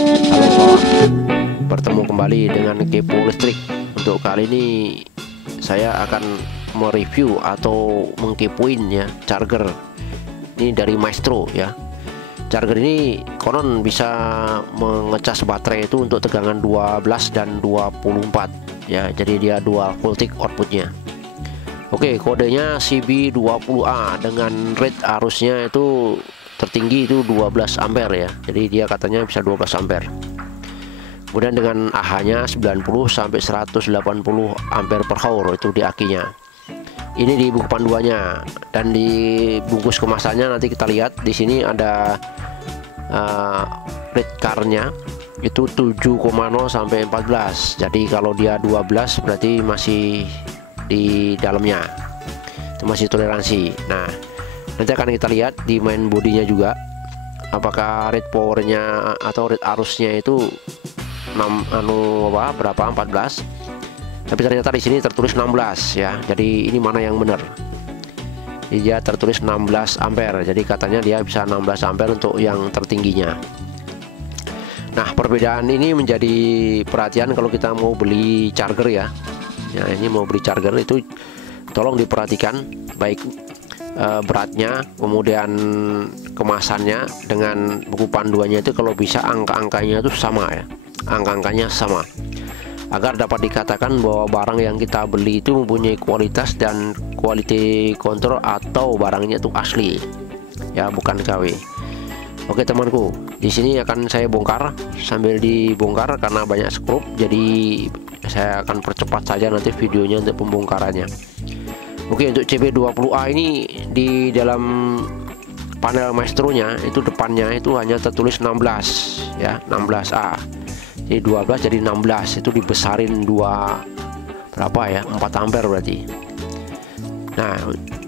Halo, bertemu kembali dengan Kepo Listrik. Untuk kali ini saya akan mereview atau mengkepoin ya charger ini dari Maestro ya. Charger ini konon bisa mengecas baterai itu untuk tegangan 12 dan 24 ya, jadi dia dual voltage outputnya. Oke, kodenya CB20A dengan rate arusnya itu tertinggi itu 12 ampere ya, jadi dia katanya bisa 12 ampere. Kemudian dengan AH-nya 90 sampai 180 ampere per hour itu di akinya. Ini di buku panduannya, dan di bungkus kemasannya nanti kita lihat di sini ada rate car-nya itu 7,0 sampai 14. Jadi kalau dia 12 berarti masih di dalamnya, itu masih toleransi. Nah, nanti akan kita lihat di main bodinya juga apakah rate powernya atau rate arusnya itu berapa 14, tapi ternyata di sini tertulis 16 ya. Jadi ini mana yang benar? Dia tertulis 16 ampere, jadi katanya dia bisa 16 ampere untuk yang tertingginya. Nah, perbedaan ini menjadi perhatian kalau kita mau beli charger ya. Ya, ini mau beli charger itu tolong diperhatikan baik beratnya, kemudian kemasannya dengan buku panduannya itu kalau bisa angka-angkanya itu sama ya, angka-angkanya sama, agar dapat dikatakan bahwa barang yang kita beli itu mempunyai kualitas dan quality control atau barangnya itu asli ya, bukan KW. Oke temanku, di sini akan saya bongkar sambil dibongkar karena banyak skrup, jadi saya akan percepat saja nanti videonya untuk pembongkarannya. Oke, untuk CB20A ini di dalam panel Maestro-nya itu depannya itu hanya tertulis 16 ya, 16A. Jadi 12 jadi 16, itu dibesarin berapa ya, 4 ampere berarti. Nah,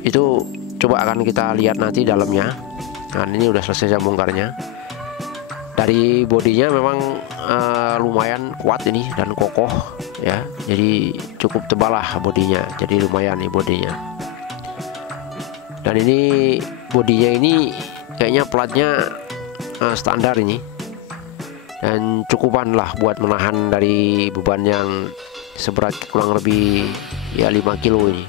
itu coba akan kita lihat nanti dalamnya. Nah, ini udah selesai saya bongkarnya. Dari bodinya memang lumayan kuat ini dan kokoh ya, jadi cukup tebal lah bodinya, jadi lumayan nih bodinya. Dan ini bodinya ini kayaknya platnya standar ini, dan cukupan lah buat menahan dari beban yang seberat kurang lebih ya 5 kilo ini.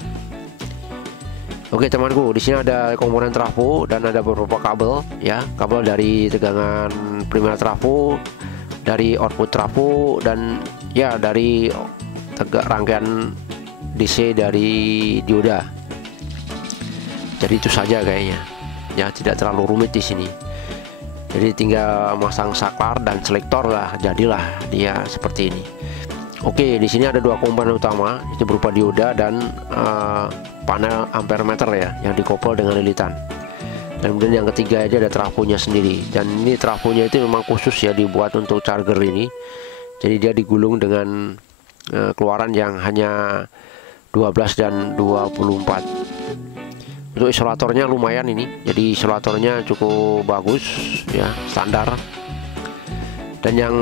Oke temanku, di sini ada komponen trafo dan ada beberapa kabel ya, kabel dari tegangan primer trafo, dari output trafo, dan ya dari rangkaian DC dari dioda. Jadi itu saja kayaknya ya, tidak terlalu rumit di sini. Jadi tinggal masang saklar dan selektor lah, jadilah dia seperti ini. Oke, di sini ada dua komponen utama, itu berupa dioda dan panel ampere meter ya, yang dikoppel dengan lilitan. Dan kemudian yang ketiga aja ada trafonya sendiri, dan ini trafonya itu memang khusus ya, dibuat untuk charger ini. Jadi dia digulung dengan keluaran yang hanya 12 dan 24. Untuk isolatornya lumayan ini, jadi isolatornya cukup bagus ya, standar. Dan yang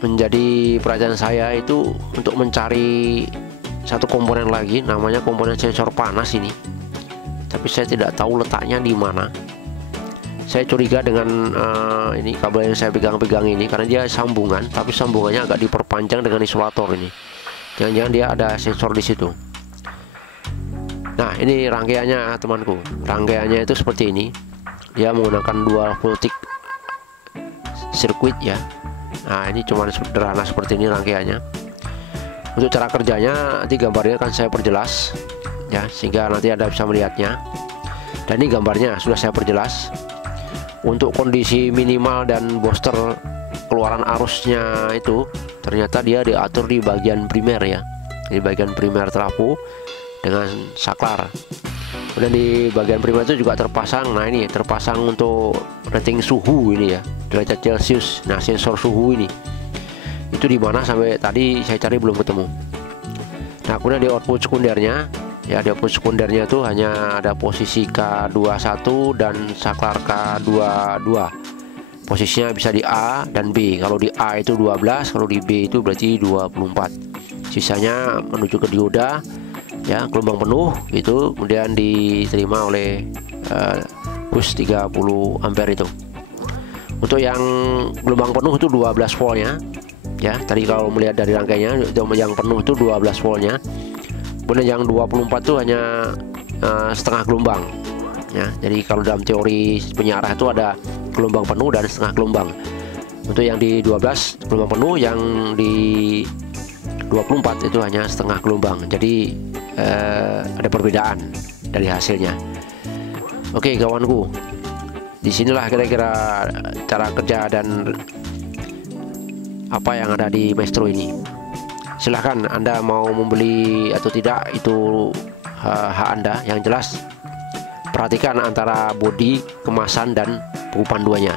menjadi perhatian saya itu untuk mencari satu komponen lagi, namanya komponen sensor panas ini, tapi saya tidak tahu letaknya di mana. Saya curiga dengan ini kabel yang saya pegang-pegang ini, karena dia sambungan, tapi sambungannya agak diperpanjang dengan isolator ini. Jangan-jangan dia ada sensor di situ. Nah, ini rangkaiannya temanku. Rangkaiannya itu seperti ini. Dia menggunakan dual voltage circuit ya. Nah, ini cuma sederhana seperti ini rangkaiannya. Untuk cara kerjanya nanti gambarnya akan saya perjelas ya, sehingga nanti Anda bisa melihatnya. Dan ini gambarnya sudah saya perjelas. Untuk kondisi minimal dan booster keluaran arusnya itu ternyata dia diatur di bagian primer ya, di bagian primer trafo dengan saklar. Kemudian di bagian primer itu juga terpasang, nah ini terpasang untuk rating suhu ini ya, derajat Celcius. Nah, sensor suhu ini itu di mana sampai tadi saya cari belum ketemu. Nah, kemudian di output sekundernya ya, di output sekundernya itu hanya ada posisi K21 dan saklar K22. Posisinya bisa di A dan B. Kalau di A itu 12, kalau di B itu berarti 24. Sisanya menuju ke dioda ya, gelombang penuh itu, kemudian diterima oleh bus 30 ampere itu. Untuk yang gelombang penuh itu 12 voltnya ya. Tadi kalau melihat dari rangkainya yang penuh itu 12 voltnya. Kemudian yang 24 itu hanya setengah gelombang ya. Jadi kalau dalam teori penyiar itu ada gelombang penuh dan setengah gelombang. Untuk yang di 12 gelombang penuh, yang di 24 itu hanya setengah gelombang. Jadi ada perbedaan dari hasilnya. Oke kawanku, disinilah kira-kira cara kerja dan apa yang ada di Maestro ini. Silahkan Anda mau membeli atau tidak, itu hak Anda. Yang jelas perhatikan antara bodi, kemasan, dan buku panduannya,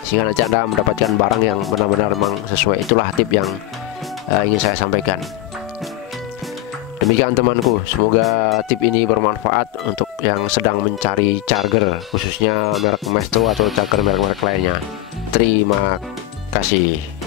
sehingga nanti Anda mendapatkan barang yang benar-benar memang sesuai. Itulah tip yang ingin saya sampaikan. Demikian temanku, semoga tip ini bermanfaat untuk yang sedang mencari charger, khususnya merek Maestro atau charger merek-merek lainnya. Terima kasih.